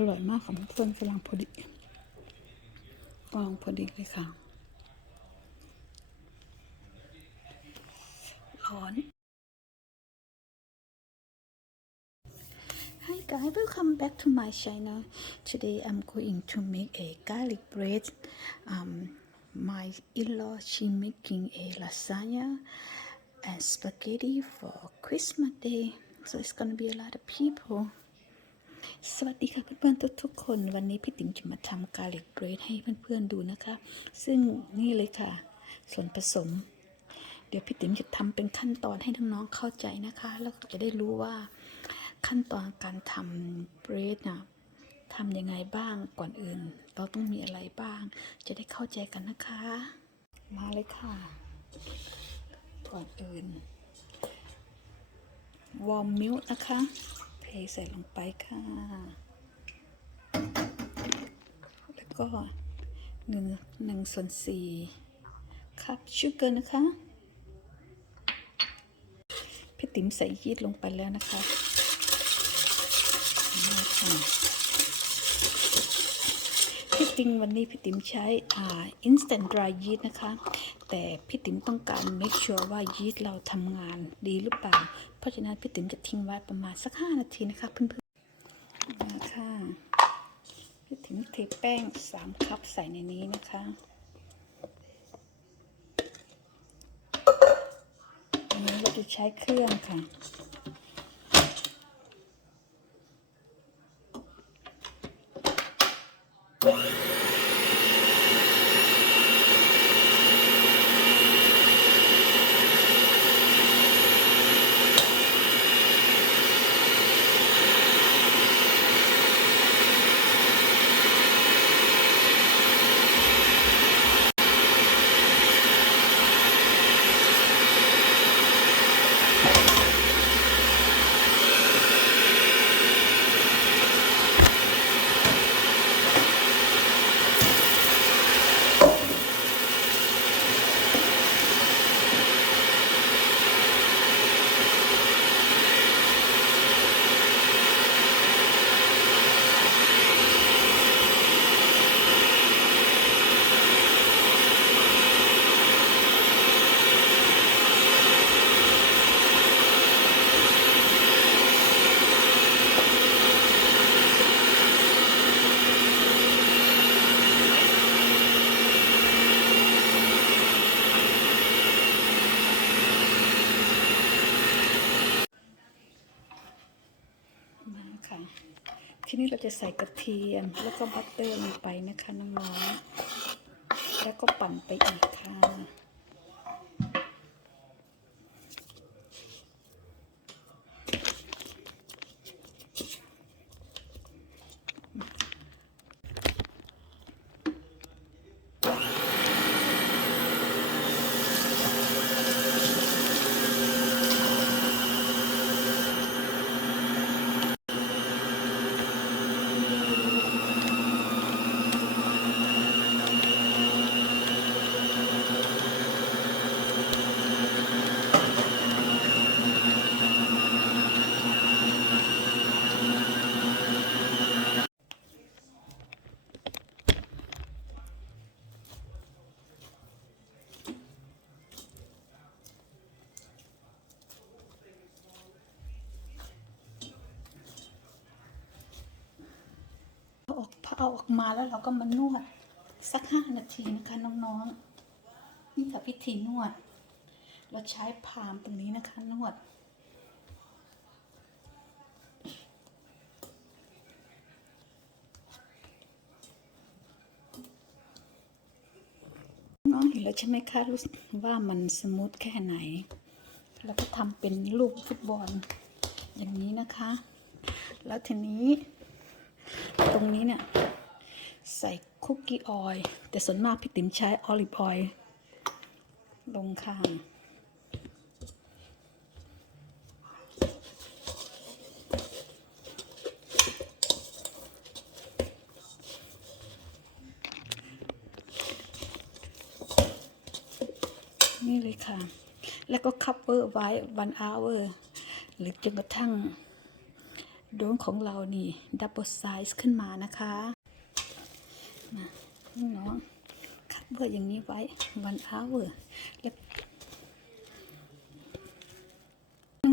อร่อยมากค่ะเพื่อนกำลังพอดีเลยค่ะร้อน Hi guys, welcome back to my channel. Today I'm going to make a garlic bread. My in-law she making a lasagna and spaghetti for Christmas Day. So it's gonna be a lot of people. สวัสดีค่ะเพื่อนๆทุกๆคนวันนี้พี่ติ๋มจะมาทำกาลิกเบรดให้เพื่อนๆดูนะคะซึ่งนี่เลยค่ะส่วนผสมเดี๋ยวพี่ติ๋มจะทำเป็นขั้นตอนให้น้องๆเข้าใจนะคะแล้วก็จะได้รู้ว่าขั้นตอนการทำเบรดนะทำยังไงบ้างก่อนอื่นเราต้องมีอะไรบ้างจะได้เข้าใจกันนะคะมาเลยค่ะก่อนอื่นวอร์มมิลค์นะคะเทใส่ลงไปค่ะแล้วก็1/4คัพชูเกอร์นะคะพี่ติ๋มใส่ยีสต์ลงไปแล้วนะคะนี่ค่ะพี่ติ๋มวันนี้พี่ติ๋มใช้ instant dry yeast นะคะแต่พี่ติ๋มต้องการ make sure ว่ายีสต์เราทำงานดีหรือเปล่าเพราะฉะนั้นพี่ติ๋มจะทิ้งไว้ประมาณสัก5 นาทีนะคะเพื่อนๆมาค่ะพี่ติ๋มเทแป้ง3 คัพใส่ในนี้นะคะอันนี้เราจะใช้เครื่องค่ะค่ะทีนี้เราจะใส่กระเทียมแล้วก็บัตเตอร์ลงไปนะคะน้องๆแล้วก็ปั่นไปอีกค่ะพอเอาออกมาแล้วเราก็มานวดสัก5 นาทีนะคะน้องๆนี่ค่ะพิธีนวดเราใช้พามตรงนี้นะคะนวดน้องเห็นแล้วใช่ไหมคะรู้สึกว่ามันสมูทแค่ไหนแล้วก็ทำเป็นลูกฟุตบอลอย่างนี้นะคะแล้วทีนี้ตรงนี้เนี่ยใส่คุกกี้ออยล์แต่ส่วนมากพี่ติ๋มใช้ออลิฟออยล์ลงค่ะนี่เลยค่ะแล้วก็คัพเวอร์ไว้1 hour หรือจนกระทั่ง โดนของเรานี่ดับเบิลไซส์ขึ้นมานะคะมาน้องคัดเบอร์อย่างนี้ไว้1 hour แล้ว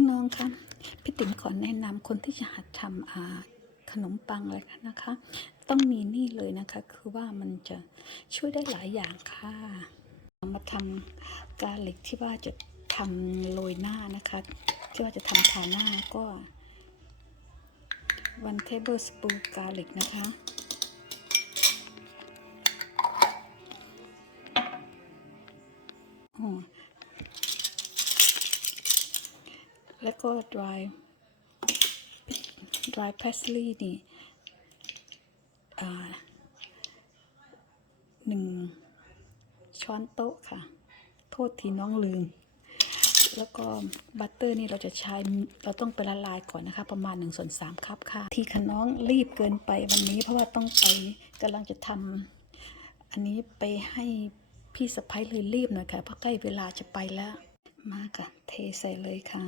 น้องๆคะพี่ติ๋มขอแนะนำคนที่จะหัดทำขนมปังเลยนะคะ ต้องมีนี่เลยนะคะ คือว่ามันจะช่วยได้หลายอย่างค่ะมาทำกาลิกที่ว่าจะทำโรยหน้านะคะ ที่ว่าจะทำทาหน้าก็ 1 tablespoon กาลิกนะคะแล้วก็ dry parsley นี่1 ช้อนโต๊ะค่ะ โทษทีน้องลืม แล้วก็บัตเตอร์นี่เราต้องไปละลายก่อนนะคะ ประมาณ1/3 คัพค่ะ ที่ค่ะน้องรีบเกินไปวันนี้เพราะว่าต้องไปกำลังจะทำอันนี้ไปให้พี่สะพ้ายเลยรีบหน่อยค่ะเพราะใกล้เวลาจะไปแล้วมาค่ะเทใส่เลยค่ะ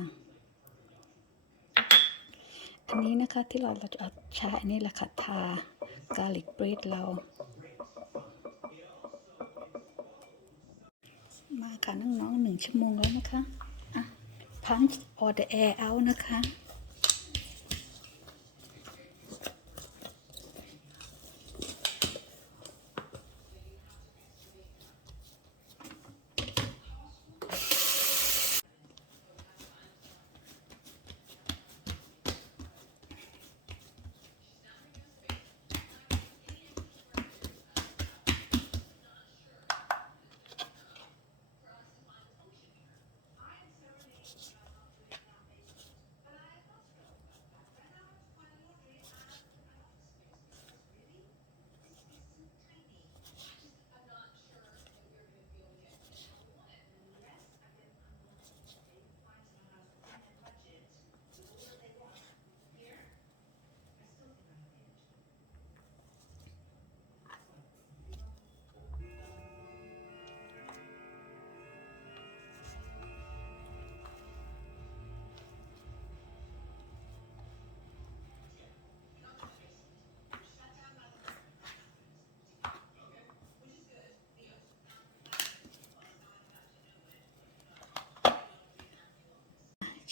อันนี้นะคะที่เราจะเอาใช้อันนี้แหละค่ะทากาลิกเบรดเรามาค่ะน้องๆ1 ชั่วโมงแล้วนะคะpunch all the air out นะคะ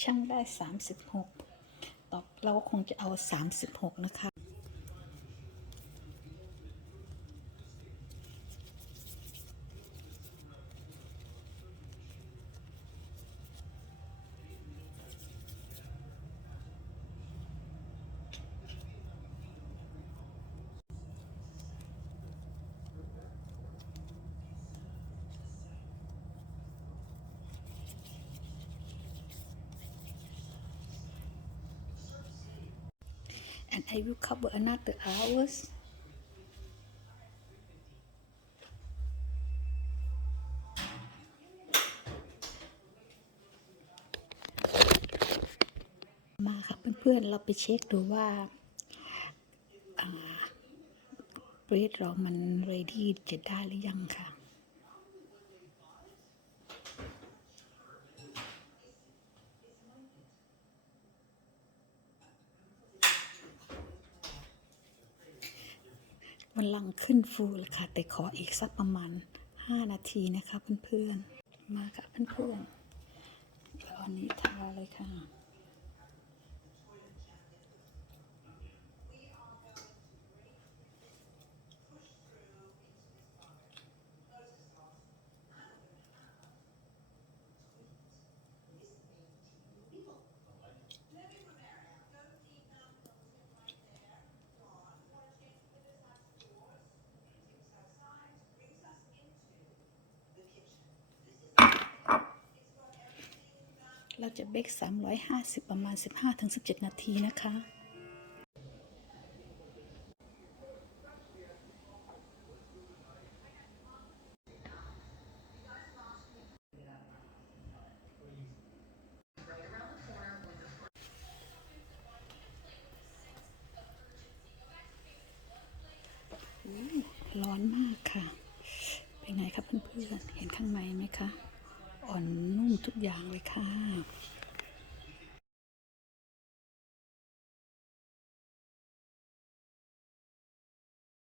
ช่างได้36ต่อเราคงจะเอา36นะคะand I will cover another hoursมาค่ะเพื่อนๆเราไปเช็คดูว่าเบรดเรามัน ready จะได้หรือยังค่ะมันลังขึ้นฟูแล้วค่ะแต่ขออีกสักประมาณ5 นาทีนะคะเพื่อนๆมาค่ะเพื่อนๆเดี๋ยวอันนี้ทาเลยค่ะเราจะเบค350ประมาณ15-17 นาทีนะคะร้อนมากค่ะเป็นไงครับเพื่อนๆเห็นข้างในไหมคะอ่อนนุ่มทุกอย่างเลยค่ะ